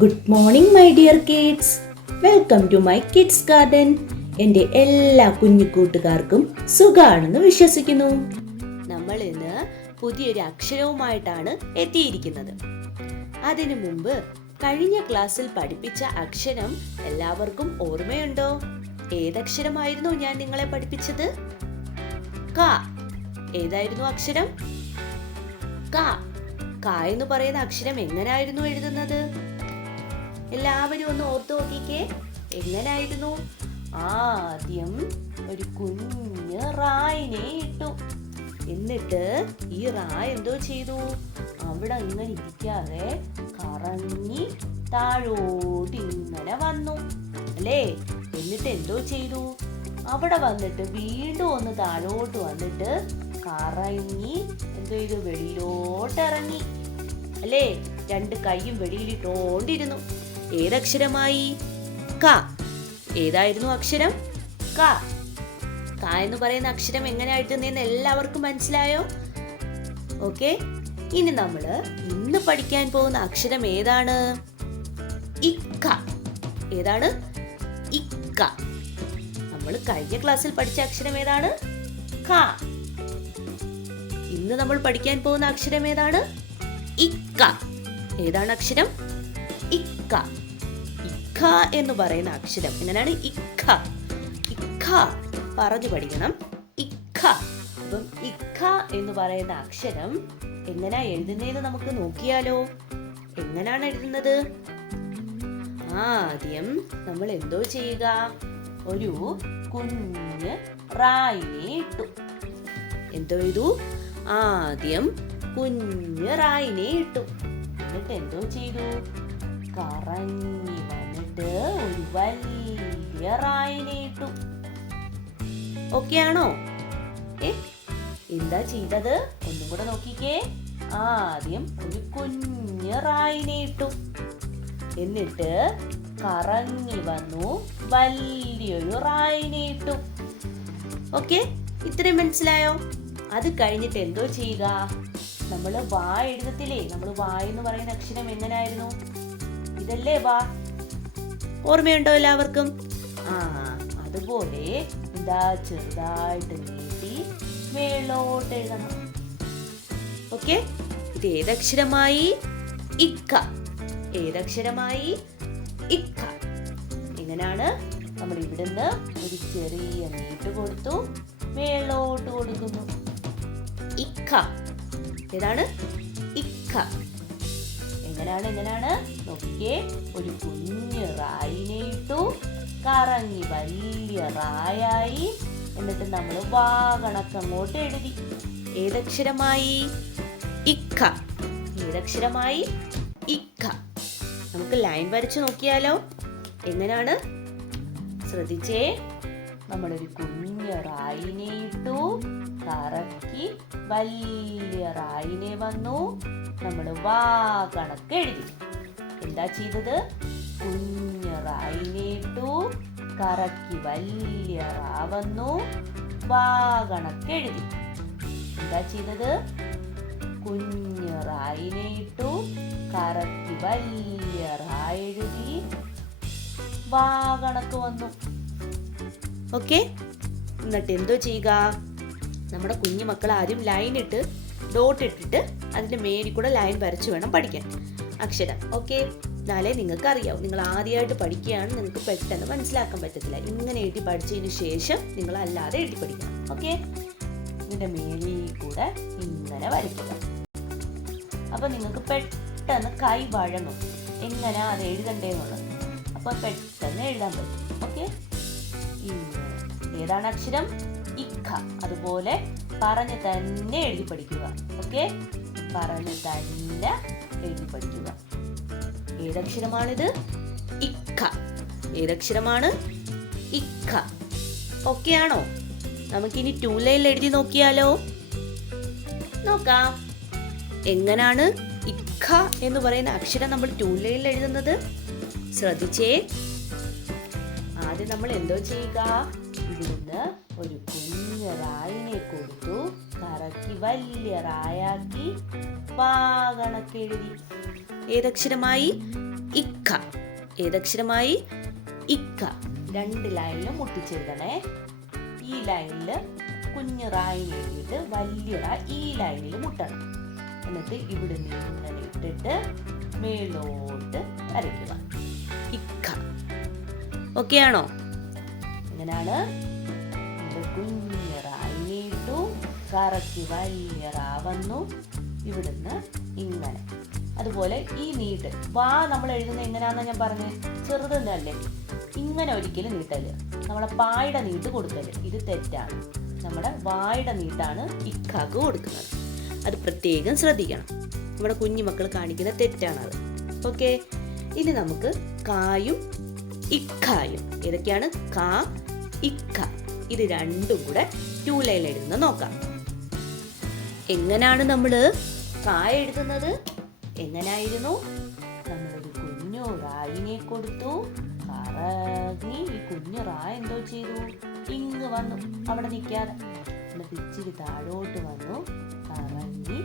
Good morning my dear kids. Welcome to my kids garden. എൻ്റെ എല്ലാ കുഞ്ഞു കൂട്ടുകാർക്കും സുഖാണെന്ന് വിശ്വസിക്കുന്നു. നമ്മൾ ഇന്ന് പുതിയൊരു അക്ഷരവുമായിട്ടാണ് എത്തിയിരിക്കുന്നത്. അതിനു മുമ്പ് കഴിഞ്ഞ ക്ലാസ്സിൽ പഠിപ്പിച്ച അക്ഷരം എല്ലാവർക്കും ഓർമ്മയുണ്ടോ? ഏതക്ഷരമായിരുന്നു ഞാൻ നിങ്ങളെ പഠിപ്പിച്ചത്? ക. ഏതായിരുന്നു അക്ഷരം? ക. ക എന്ന് പറയുന്ന അക്ഷരം എങ്ങനായിരുന്നു എഴുതുന്നത്? എല്ലാവരും ഒന്ന് ഓർത്തു നോക്കിക്കേ. എങ്ങനായിരുന്നു? ആദ്യം ഒരു കുഞ്ഞ് റായിനെ ഇട്ടു. എന്നിട്ട് ഈ റാ എന്തോ ചെയ്തു? അവിടെ ഇങ്ങനെ ഇരിക്കാതെ കറങ്ങി താഴോട്ട് ഇങ്ങനെ വന്നു അല്ലേ? എന്നിട്ട് എന്തോ ചെയ്തു? അവിടെ വന്നിട്ട് വീണ്ടും ഒന്ന് താഴോട്ട് വന്നിട്ട് കറങ്ങി എന്തോ ചെയ്തു? വെളിയിലോട്ട് ഇറങ്ങി അല്ലേ? രണ്ട് കൈയും വെളിയിലിട്ടോണ്ടിരുന്നു. ഏതക്ഷരമായി? ക. ഏതായിരുന്നു അക്ഷരം? ക. ക എന്ന് പറയുന്ന അക്ഷരം എങ്ങനെയായിട്ടെന്ന് എല്ലാവർക്കും മനസ്സിലായോ? ഓക്കെ, ഇനി നമ്മള് ഇന്ന് പഠിക്കാൻ പോകുന്ന അക്ഷരം ഏതാണ്? ഇക്ക. ഏതാണ്? ഇക്ക. നമ്മൾ കഴിഞ്ഞ ക്ലാസ്സിൽ പഠിച്ച അക്ഷരം ഏതാണ്? ക. ഇന്ന് നമ്മൾ പഠിക്കാൻ പോകുന്ന അക്ഷരം ഏതാണ്? ഇക്ക. ഏതാണ് അക്ഷരം? ഇക്ക. ഇക്ക എന്ന് പറയുന്ന അക്ഷരം എങ്ങനെയാണ്? ഇക്ക. ഇക്ക പറഞ്ഞു പഠിക്കണം. ഇക്ക. അപ്പം ഇക്ക എന്ന് പറയുന്ന അക്ഷരം എങ്ങനെയാ എഴുതുന്നതെന്ന് നമുക്ക് നോക്കിയാലോ? എങ്ങനെയാണ് എഴുതുന്നത്? ആദ്യം നമ്മൾ എന്തോ ചെയ്യുക? ഒരു കുഞ്ഞ് റായിനെ ഇട്ടു. എന്തോ ചെയ്തു? ആദ്യം കുഞ്ഞ് റായിനെ ഇട്ടു. എന്നിട്ട് എന്തോ ചെയ്തു? കറങ്ങി വന്നിട്ട് ഒരു വലിയ റായിനെ ഇട്ടു. ഓക്കെ ആണോ? എന്താ ചെയ്തത്? ഒന്നും കൂടെ നോക്കിക്കേ. ആദ്യം ഒരു കുഞ്ഞ് റായിനെ ഇട്ടു. എന്നിട്ട് കറങ്ങി വന്നു വലിയൊരു റായിനെ ഇട്ടു. ഓക്കെ, ഇത്രയും മനസ്സിലായോ? അത് കഴിഞ്ഞിട്ട് എന്തോ ചെയ്യുക? നമ്മൾ വാ എഴുതത്തില്ലേ? നമ്മൾ വാ എന്ന് പറയുന്ന അക്ഷരം എങ്ങനായിരുന്നു? ഇതല്ലേ വാ? ഓർമ്മയുണ്ടോ എല്ലാവർക്കും? അതുപോലെ ഇതാ ചെറുതായിട്ട് നീട്ടി മേലോട്ട് എഴുതണം. ഓക്കെ, ഇത് ഏതക്ഷരമായി? ഇക്ക. ഏതക്ഷരമായി? ഇക്ക. എങ്ങനെയാണ്? നമ്മൾ ഇവിടുന്ന് ഒരു ചെറിയ നീട്ട് കൊടുത്തു, മേലോട്ട് കൊടുക്കുന്നു. ഇക്ക. ഏതാണ്? ഇക്ക. എങ്ങനെയാണ്? നോക്കിക്കേ. ഒരു കുഞ്ഞ് റായിനെ ഇട്ടു, കറങ്ങി വലിയ റായായി. എന്നിട്ട് നമ്മൾ വാ കണക്കങ്ങോട്ട് എഴുതി. ഏതക്ഷരമായി? ഇക്ക. ഏതക്ഷരമായി? ഇക്ക. നമുക്ക് ലൈൻ വരച്ചു നോക്കിയാലോ? എങ്ങനെയാണ്? ശ്രദ്ധിച്ചേ. നമ്മളൊരു കുഞ്ഞ് റായിനെ ഇട്ടു, കറക്കി വലിയ റായിനെ വന്നു. നമ്മൾ വാ കണക്ക് എഴുതി. എന്താ ചെയ്തത്? കുഞ്ഞ് റായിനെ ഇട്ടു, കറക്കി വലിയ റാ വന്നു, വാ കണക്ക് എഴുതി. എന്താ ചെയ്തത്? കുഞ്ഞ് റായിനെ ഇട്ടു, കറക്കി വലിയ റാ എഴുതി, വാ കണക്ക് വന്നു. ഓക്കെ, എന്നിട്ട് എന്തോ ചെയ്യുക? നമ്മുടെ കുഞ്ഞു മക്കൾ ആദ്യം ലൈൻ ഇട്ട് ഡോട്ട് ഇട്ടിട്ട് അതിന്റെ മേലിൽ കൂടെ ലൈൻ വരച്ചു വേണം പഠിക്കാൻ അക്ഷരം. ഓക്കെ, എന്നാലേ നിങ്ങൾക്ക് അറിയാവും. നിങ്ങൾ ആദ്യമായിട്ട് പഠിക്കുകയാണ്, നിങ്ങൾക്ക് പെട്ടെന്ന് മനസ്സിലാക്കാൻ പറ്റത്തില്ല. ഇങ്ങനെ എഴുതി പഠിച്ചതിന് ശേഷം നിങ്ങൾ അല്ലാതെ എഴുതി പഠിക്കണം. ഓക്കെ, ഇതിന്റെ മേലിൽ കൂടെ ഇങ്ങനെ വരയ്ക്കുക. അപ്പൊ നിങ്ങൾക്ക് പെട്ടെന്ന് കൈ വഴങ്ങും എങ്ങനെയാ അത് എഴുതണ്ടേന്നുള്ളത്. അപ്പൊ പെട്ടെന്ന് എഴുതാൻ പറ്റും. ഓക്കെ, ഏതാണ് അക്ഷരം? ഇക്ക. അതുപോലെ പറഞ്ഞ് തന്നെ എഴുതി പഠിക്കുക. ഓക്കെ, പറഞ്ഞ് തന്നെ എഴുതി പഠിക്കുക. ഏതക്ഷരമാണിത്? ഇക്ക. ഏതക്ഷരമാണ്? ഇക്ക. ഓക്കെ ആണോ? നമുക്കിനി 2 ലൈനിൽ എഴുതി നോക്കിയാലോ? നോക്കാം. എങ്ങനാണ് ഇക്ക എന്ന് പറയുന്ന അക്ഷരം നമ്മൾ 2 ലൈനിൽ എഴുതുന്നത്? ശ്രദ്ധിച്ചേ. ആദ്യം നമ്മൾ എന്തോ ചെയ്യുക? ഇവിടുന്ന് ഒരു കുഞ്ഞ് റായിനെ കൊടുത്തു, കറക്കി വലിയ റായാക്കി വാ കണക്ക് എഴുതി. ഏതക്ഷരമായി? ഇക്ക. ഏതക്ഷരമായി? ഇക്ക. 2 ലൈനിലും മുട്ടിച്ചെഴുതണേ. ഈ ലൈനിൽ കുഞ്ഞു റായിന് എഴുതിയിട്ട് വലിയ റാ ഈ ലൈനിൽ മുട്ടണം. എന്നിട്ട് ഇവിടെ ഇങ്ങനെ ഇട്ടിട്ട് മേലോട്ട് വരയ്ക്കുക. ഇക്ക. ഓക്കെ ആണോ? എങ്ങനെയാണ്? കുഞ്ഞു റായിനെ ഇട്ടു, കറക്കി വലിയ റാ വന്നു, ഇവിടുന്ന് ഇങ്ങനെ. അതുപോലെ ഈ നീട്ട് വാ നമ്മൾ എഴുതുന്നത് എങ്ങനെയാണെന്ന് ഞാൻ പറഞ്ഞത്, ചെറുതല്ലേ, ഇങ്ങനെ ഒരിക്കലും നീട്ടല്, നമ്മളെ പായുടെ നീട്ട് കൊടുക്കല്. ഇത് തെറ്റാണ്. നമ്മുടെ വായുടെ നീട്ടാണ് ഇക്കാക്ക് കൊടുക്കുന്നത്. അത് പ്രത്യേകം ശ്രദ്ധിക്കണം. നമ്മുടെ കുഞ്ഞുമക്കൾ കാണിക്കുന്ന തെറ്റാണത്. ഓക്കെ, ഇനി നമുക്ക് കായും ഇക്കായും ഏതൊക്കെയാണ്? കാ, ഇക്ക. ഇത് രണ്ടും കൂടെ 2 ലൈനിൽ എഴുതുന്ന നോക്കാം. എങ്ങനെയാണ് നമ്മൾ കാ എഴുതുന്നത്? എങ്ങനായിരുന്നു? നമ്മളൊരു കുഞ്ഞു റായിനെ കൊടുത്തു, കറങ്ങി ഈ കുഞ്ഞു റാ എന്തോ ചെയ്തു? ഇങ്ങ് വന്നു, അവിടെ നിൽക്കാതെ. എന്നിട്ട് ഇച്ചിരി താഴോട്ട് വന്നു, കറങ്ങി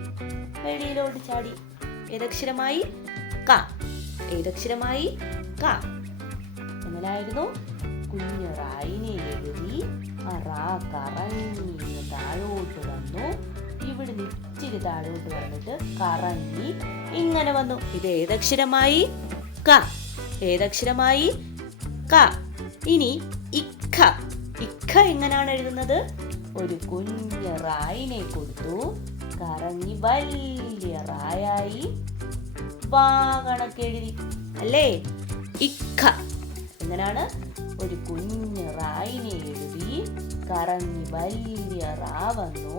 വെളിയിലോട്ട് ചാടി. ഏതക്ഷരമായി? ക. ഏതക്ഷരമായി? ക. എങ്ങനായിരുന്നു? കുഞ്ഞു റായിനെ എഴുതി, ആ റാ കറങ്ങി താഴോട്ട് വന്നു, ഇവിടെ ഇച്ചിരി താഴോട്ട് വന്നിട്ട് കറങ്ങി ഇങ്ങനെ വന്നു. ഇത് ഏതക്ഷരമായി? ക. ഏതക്ഷരമായി? ക. ഇനി ഇക്ക. ഇക്ക എങ്ങനെയാണ് എഴുതുന്നത്? ഒരു കുഞ്ഞു റായിനെ കൊടുത്തു, കറങ്ങി വലിയ റായായി വാ കണക്ക് എഴുതി അല്ലേ? ഇക്ക. എങ്ങനെയാണ്? ഒരു കുഞ്ഞു റായിനെ എഴുതി, കറങ്ങി വലിയ റാ വന്നു,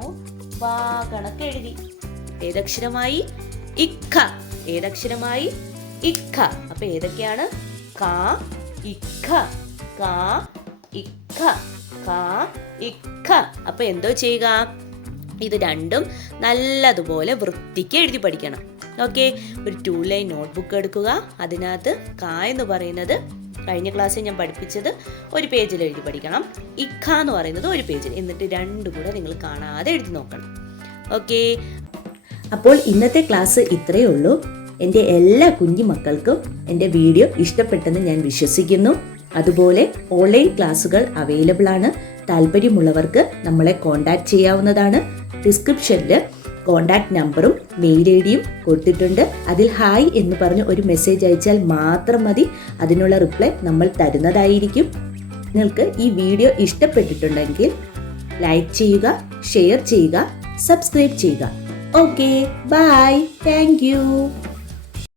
വാ കണക്ക് എഴുതി. ഏതക്ഷരമായി? ഇക്ക. ഏതക്ഷരമായി? ഇക്ക. അപ്പൊ ഏതൊക്കെയാണ്? കാ, ഇക്ക. കാ, ഇക്ക. കാ, ഇക്ക. അപ്പൊ എന്തോ ചെയ്യുക? ഇത് രണ്ടും നല്ലതുപോലെ വൃത്തിക്ക് എഴുതി പഠിക്കണം. ഓക്കെ, ഒരു 2 ലൈൻ നോട്ട്ബുക്ക് എടുക്കുക. അതിനകത്ത് കാ എന്ന് പറയുന്നത് കഴിഞ്ഞ ക്ലാസ്സിൽ ഞാൻ പഠിപ്പിച്ചത് ഒരു പേജിൽ എഴുതി പഠിക്കണം. ഇക്ക എന്ന് പറയുന്നത് ഒരു പേജിൽ. എന്നിട്ട് രണ്ടും കൂടെ നിങ്ങൾ കാണാതെ എഴുതി നോക്കണം. ഓക്കെ, അപ്പോൾ ഇന്നത്തെ ക്ലാസ് ഇത്രയേ ഉള്ളൂ. എൻ്റെ എല്ലാ കുഞ്ഞു മക്കൾക്കും എൻ്റെ വീഡിയോ ഇഷ്ടപ്പെട്ടെന്ന് ഞാൻ വിശ്വസിക്കുന്നു. അതുപോലെ ഓൺലൈൻ ക്ലാസ്സുകൾ അവൈലബിൾ ആണ്. താല്പര്യമുള്ളവർക്ക് നമ്മളെ കോൺടാക്ട് ചെയ്യാവുന്നതാണ്. ഡിസ്ക്രിപ്ഷനിൽ കോൺടാക്ട് നമ്പറും മെയിൽ ഐ ഡിയും കൊടുത്തിട്ടുണ്ട്. അതിൽ ഹായ് എന്ന് പറഞ്ഞ് ഒരു മെസ്സേജ് അയച്ചാൽ മാത്രം മതി. അതിനുള്ള റിപ്ലൈ നമ്മൾ തരുന്നതായിരിക്കും. നിങ്ങൾക്ക് ഈ വീഡിയോ ഇഷ്ടപ്പെട്ടിട്ടുണ്ടെങ്കിൽ ലൈക്ക് ചെയ്യുക, ഷെയർ ചെയ്യുക, സബ്സ്ക്രൈബ് ചെയ്യുക. Okay, bye, thank U.